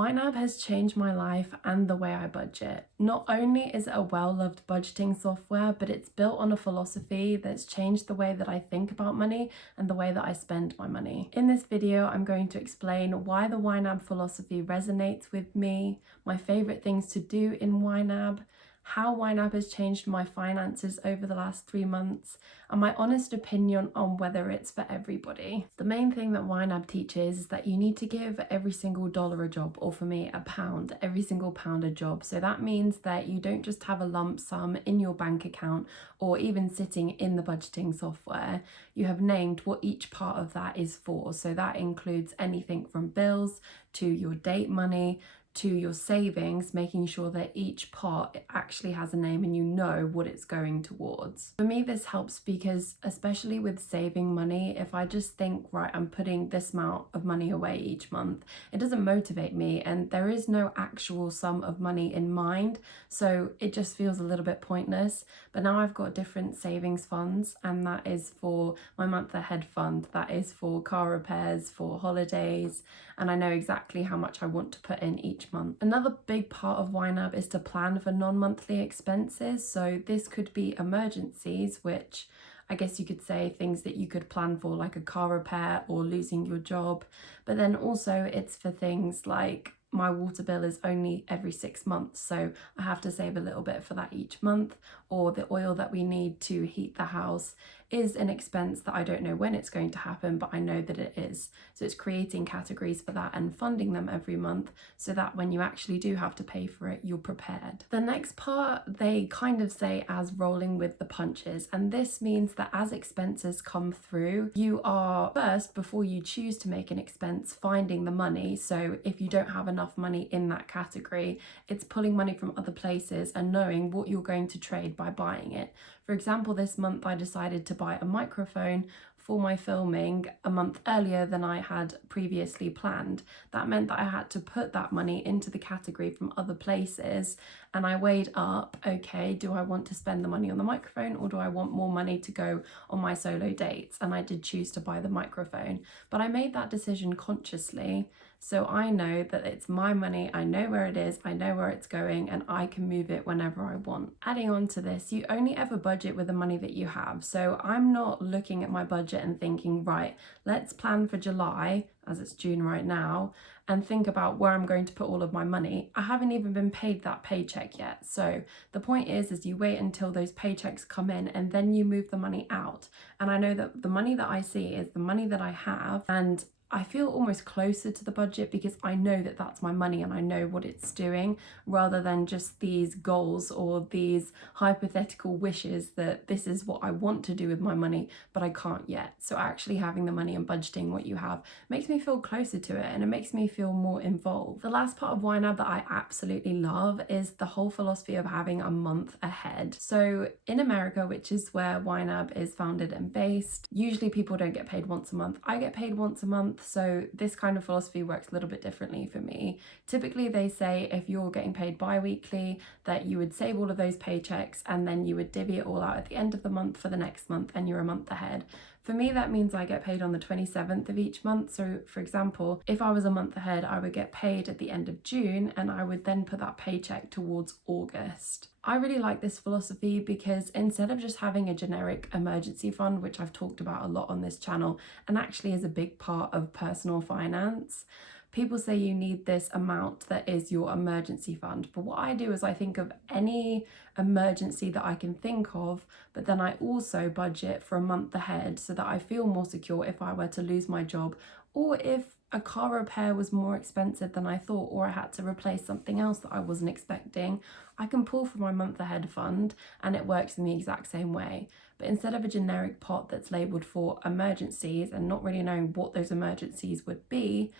YNAB has changed my life and the way I budget. Not only is it a well-loved budgeting software, but it's built on a philosophy that's changed the way that I think about money and the way that I spend my money. In this video, I'm going to explain why the YNAB philosophy resonates with me, my favorite things to do in YNAB, how YNAB has changed my finances over the last 3 months, and my honest opinion on whether it's for everybody. The main thing that YNAB teaches is that you need to give every single dollar a job, or for me, a pound, every single pound a job. So that means that you don't just have a lump sum in your bank account or even sitting in the budgeting software. You have named what each part of that is for. So that includes anything from bills to your date money, to your savings, making sure that each part actually has a name and you know what it's going towards. For me, this helps because, especially with saving money, if I just think, right, I'm putting this amount of money away each month, it doesn't motivate me and there is no actual sum of money in mind, so it just feels a little bit pointless. But now I've got different savings funds, and that is for my month ahead fund, that is for car repairs, for holidays, and I know exactly how much I want to put in each month. Another big part of YNAB is to plan for non-monthly expenses. So this could be emergencies, which I guess you could say things that you could plan for, like a car repair or losing your job. But then also it's for things like my water bill is only every 6 months, so I have to save a little bit for that each month, or the oil that we need to heat the house is an expense that I don't know when it's going to happen, but I know that it is. So it's creating categories for that and funding them every month so that when you actually do have to pay for it, you're prepared. The next part, they kind of say as rolling with the punches. And this means that as expenses come through, you are first, before you choose to make an expense, finding the money. So if you don't have enough money in that category, it's pulling money from other places and knowing what you're going to trade by buying it. For example, this month I decided to buy a microphone for my filming a month earlier than I had previously planned. That meant that I had to put that money into the category from other places, and I weighed up, okay, do I want to spend the money on the microphone or do I want more money to go on my solo dates? And I did choose to buy the microphone, but I made that decision consciously. So I know that it's my money, I know where it is, I know where it's going, and I can move it whenever I want. Adding on to this, you only ever budget with the money that you have. So I'm not looking at my budget and thinking, right, let's plan for July, as it's June right now, and think about where I'm going to put all of my money. I haven't even been paid that paycheck yet. So the point is you wait until those paychecks come in and then you move the money out. And I know that the money that I see is the money that I have, and I feel almost closer to the budget because I know that that's my money and I know what it's doing, rather than just these goals or these hypothetical wishes that this is what I want to do with my money, but I can't yet. So actually having the money and budgeting what you have makes me feel closer to it, and it makes me feel more involved. The last part of YNAB that I absolutely love is the whole philosophy of having a month ahead. So in America, which is where YNAB is founded and based, usually people don't get paid once a month. I get paid once a month. So this kind of philosophy works a little bit differently for me. Typically they say if you're getting paid bi-weekly that you would save all of those paychecks and then you would divvy it all out at the end of the month for the next month, and you're a month ahead. For me, that means I get paid on the 27th of each month. So for example, if I was a month ahead, I would get paid at the end of June and I would then put that paycheck towards August. I really like this philosophy because instead of just having a generic emergency fund, which I've talked about a lot on this channel and actually is a big part of personal finance, people say you need this amount that is your emergency fund. But what I do is I think of any emergency that I can think of, but then I also budget for a month ahead so that I feel more secure if I were to lose my job, or if a car repair was more expensive than I thought, or I had to replace something else that I wasn't expecting. I can pull from my month ahead fund and it works in the exact same way. But instead of a generic pot that's labelled for emergencies and not really knowing what those emergencies would be,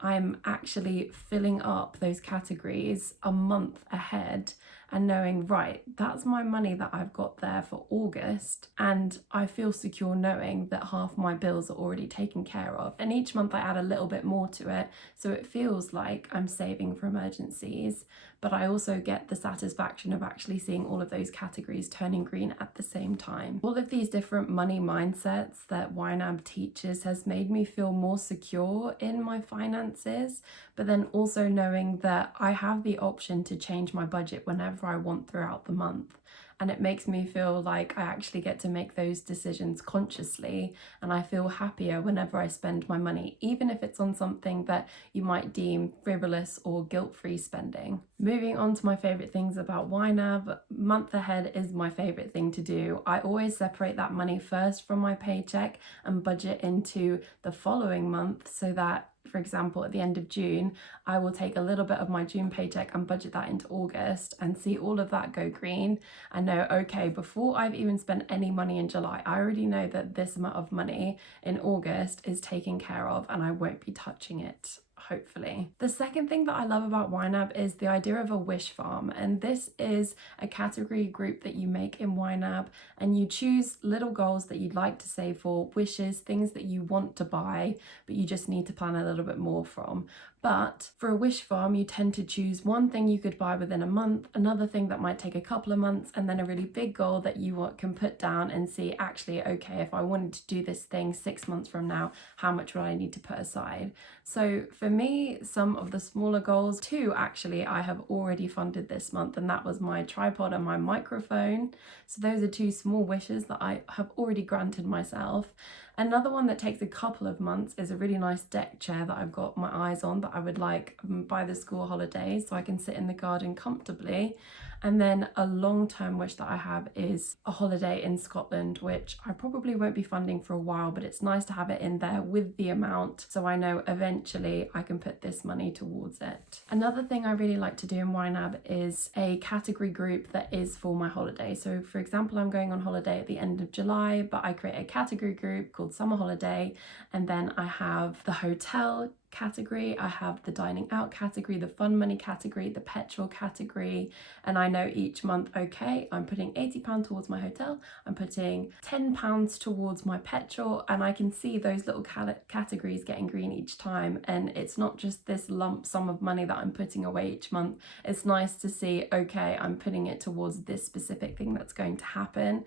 I'm actually filling up those categories a month ahead, and knowing, right, that's my money that I've got there for August, and I feel secure knowing that half my bills are already taken care of. And each month I add a little bit more to it, so it feels like I'm saving for emergencies, but I also get the satisfaction of actually seeing all of those categories turning green at the same time. All of these different money mindsets that YNAB teaches has made me feel more secure in my finances, but then also knowing that I have the option to change my budget whenever I want throughout the month. And it makes me feel like I actually get to make those decisions consciously, and I feel happier whenever I spend my money, even if it's on something that you might deem frivolous or guilt-free spending. Moving on to my favourite things about YNAB, month ahead is my favourite thing to do. I always separate that money first from my paycheck and budget into the following month, so that, for example, at the end of June, I will take a little bit of my June paycheck and budget that into August and see all of that go green and know, okay, before I've even spent any money in July, I already know that this amount of money in August is taken care of and I won't be touching it, hopefully. The second thing that I love about YNAB is the idea of a wish farm, and this is a category group that you make in YNAB, and you choose little goals that you'd like to save for, wishes, things that you want to buy but you just need to plan a little bit more from. But for a wish farm, you tend to choose one thing you could buy within a month, another thing that might take a couple of months, and then a really big goal that you can put down and see, actually, okay, if I wanted to do this thing 6 months from now, how much would I need to put aside? So for me, some of the smaller goals, two actually, I have already funded this month, and that was my tripod and my microphone. So those are two small wishes that I have already granted myself. Another one that takes a couple of months is a really nice deck chair that I've got my eyes on that I would like by the school holidays so I can sit in the garden comfortably. And then a long-term wish that I have is a holiday in Scotland, which I probably won't be funding for a while, but it's nice to have it in there with the amount so I know eventually I can put this money towards it. Another thing I really like to do in YNAB is a category group that is for my holiday. So for example, I'm going on holiday at the end of July, but I create a category group called Summer Holiday, and then I have the hotel category, I have the dining out category, the fun money category, the petrol category, and I know each month, okay, I'm putting £80 towards my hotel, I'm putting £10 towards my petrol, and I can see those little categories getting green each time, and it's not just this lump sum of money that I'm putting away each month. It's nice to see, okay, I'm putting it towards this specific thing that's going to happen.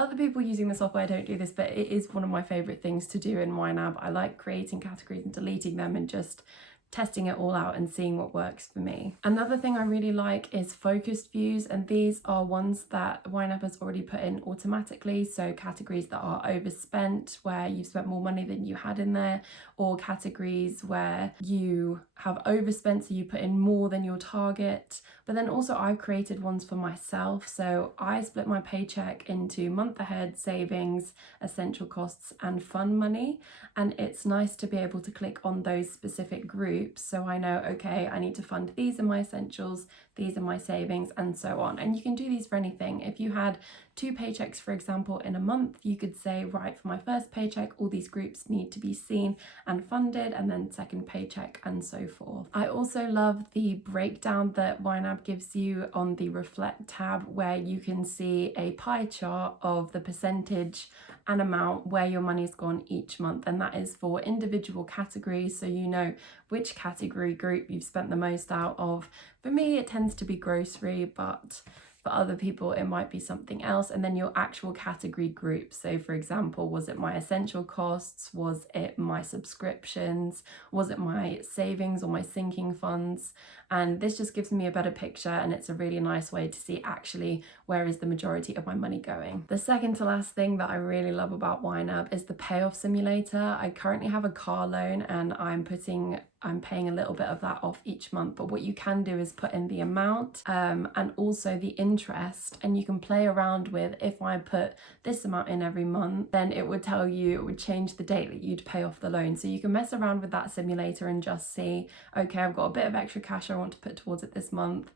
Other people using the software don't do this, but it is one of my favourite things to do in YNAB. I like creating categories and deleting them and just testing it all out and seeing what works for me. Another thing I really like is focused views, and these are ones that YNAB has already put in automatically, so categories that are overspent, where you've spent more money than you had in there, or categories where you have overspent, so you put in more than your target. But then also I've created ones for myself, so I split my paycheck into month ahead, savings, essential costs and fun money, and it's nice to be able to click on those specific groups so I know, okay, I need to fund these are my essentials, these are my savings, and so on. And you can do these for anything. If you had 2 paychecks, for example, in a month, you could say, right, for my first paycheck, all these groups need to be seen and funded, and then second paycheck, and so forth. I also love the breakdown that YNAB gives you on the Reflect tab, where you can see a pie chart of the percentage and amount where your money's gone each month, and that is for individual categories, so you know which category group you've spent the most out of. For me, it tends to be grocery, but for other people it might be something else. And then your actual category group, so for example, was it my essential costs, was it my subscriptions, was it my savings or my sinking funds? And this just gives me a better picture, and it's a really nice way to see actually where is the majority of my money going. The second to last thing that I really love about YNAB is the payoff simulator. I currently have a car loan and I'm paying a little bit of that off each month, but what you can do is put in the amount and also the interest, and you can play around with, if I put this amount in every month, then it would tell you, it would change the date that you'd pay off the loan. So you can mess around with that simulator and just see, okay, I've got a bit of extra cash I want to put towards it this month.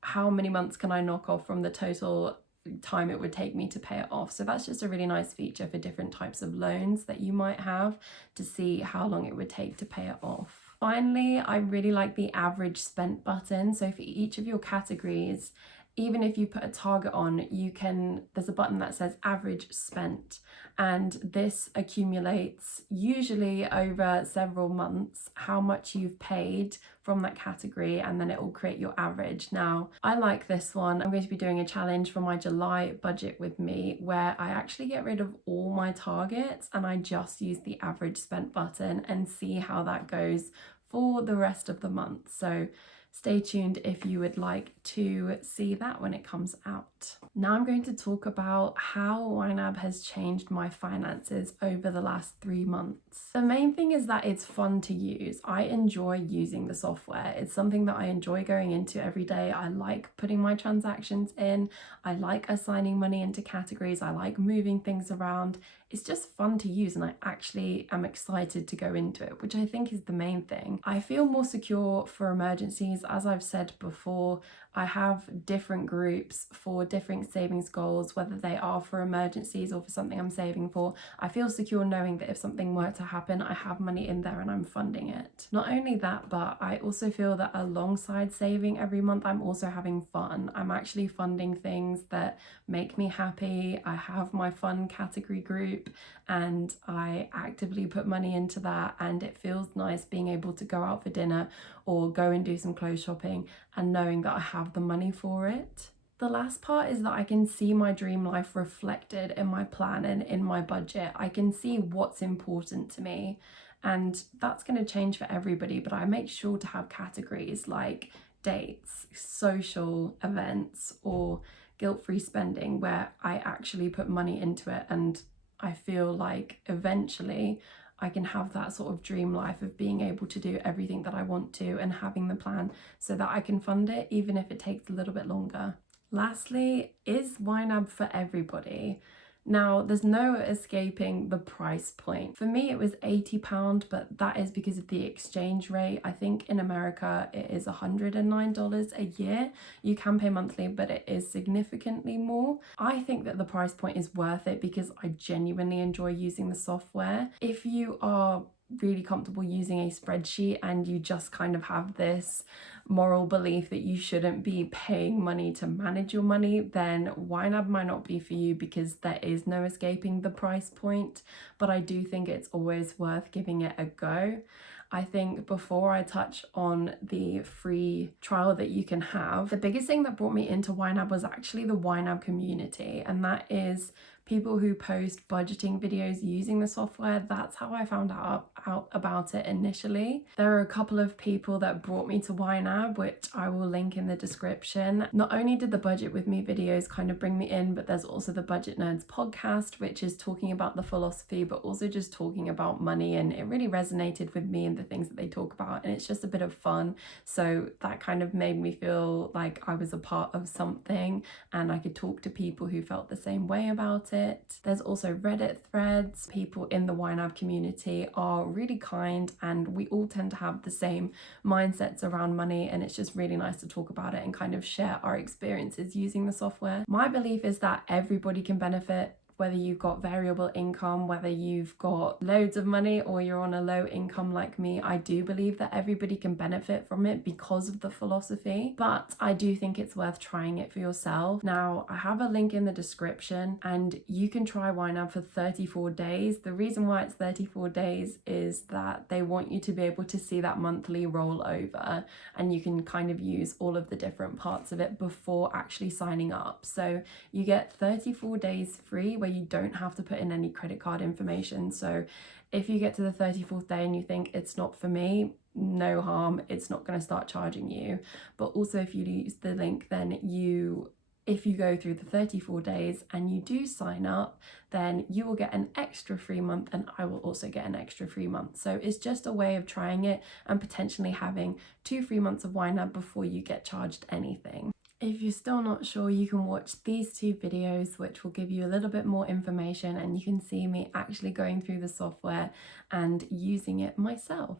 How many months can I knock off from the total time it would take me to pay it off? So that's just a really nice feature for different types of loans that you might have, to see how long it would take to pay it off. Finally, I really like the average spent button. So for each of your categories, even if you put a target on, there's a button that says average spent, and this accumulates usually over several months how much you've paid from that category, and then it will create your average. Now, I like this one. I'm going to be doing a challenge for my July budget with me where I actually get rid of all my targets and I just use the average spent button and see how that goes for the rest of the month. So stay tuned if you would like to see that when it comes out. Now I'm going to talk about how YNAB has changed my finances over the last 3 months. The main thing is that it's fun to use. I enjoy using the software. It's something that I enjoy going into every day. I like putting my transactions in. I like assigning money into categories. I like moving things around. It's just fun to use and I actually am excited to go into it, which I think is the main thing. I feel more secure for emergencies. As I've said before, I have different groups for different savings goals, whether they are for emergencies or for something I'm saving for. I feel secure knowing that if something were to happen, I have money in there and I'm funding it. Not only that, but I also feel that alongside saving every month, I'm also having fun. I'm actually funding things that make me happy. I have my fun category group and I actively put money into that, and it feels nice being able to go out for dinner or go and do some clothes shopping and knowing that I have the money for it. The last part is that I can see my dream life reflected in my plan and in my budget. I can see what's important to me, and that's going to change for everybody, but I make sure to have categories like dates, social events, or guilt-free spending where I actually put money into it, and I feel like eventually I can have that sort of dream life of being able to do everything that I want to and having the plan so that I can fund it even if it takes a little bit longer. Lastly, is YNAB for everybody? Now, there's no escaping the price point. For me, it was £80, but that is because of the exchange rate. I think in America, it is $109 a year. You can pay monthly, but it is significantly more. I think that the price point is worth it because I genuinely enjoy using the software. If you are really comfortable using a spreadsheet and you just kind of have this moral belief that you shouldn't be paying money to manage your money, then YNAB might not be for you because there is no escaping the price point, but I do think it's always worth giving it a go. I think before I touch on the free trial that you can have, the biggest thing that brought me into YNAB was actually the YNAB community, and that is people who post budgeting videos using the software. That's how I found out about it initially. There are a couple of people that brought me to YNAB, which I will link in the description. Not only did the Budget With Me videos kind of bring me in, but there's also the Budget Nerds podcast, which is talking about the philosophy, but also just talking about money, and it really resonated with me and the things that they talk about, and it's just a bit of fun. So that kind of made me feel like I was a part of something and I could talk to people who felt the same way about it. There's also Reddit threads. People in the YNAB community are really kind and we all tend to have the same mindsets around money, and it's just really nice to talk about it and kind of share our experiences using the software. My belief is that everybody can benefit, whether you've got variable income, whether you've got loads of money or you're on a low income like me. I do believe that everybody can benefit from it because of the philosophy, but I do think it's worth trying it for yourself. Now, I have a link in the description and you can try YNAB for 34 days. The reason why it's 34 days is that they want you to be able to see that monthly rollover, and you can kind of use all of the different parts of it before actually signing up. So you get 34 days free where you don't have to put in any credit card information. So if you get to the 34th day and you think it's not for me, no harm, it's not going to start charging you. But also if you use the link, then if you go through the 34 days and you do sign up, then you will get an extra free month and I will also get an extra free month. So it's just a way of trying it and potentially having 2 free months of YNAB before you get charged anything. If you're still not sure, you can watch these 2 videos, which will give you a little bit more information and you can see me actually going through the software and using it myself.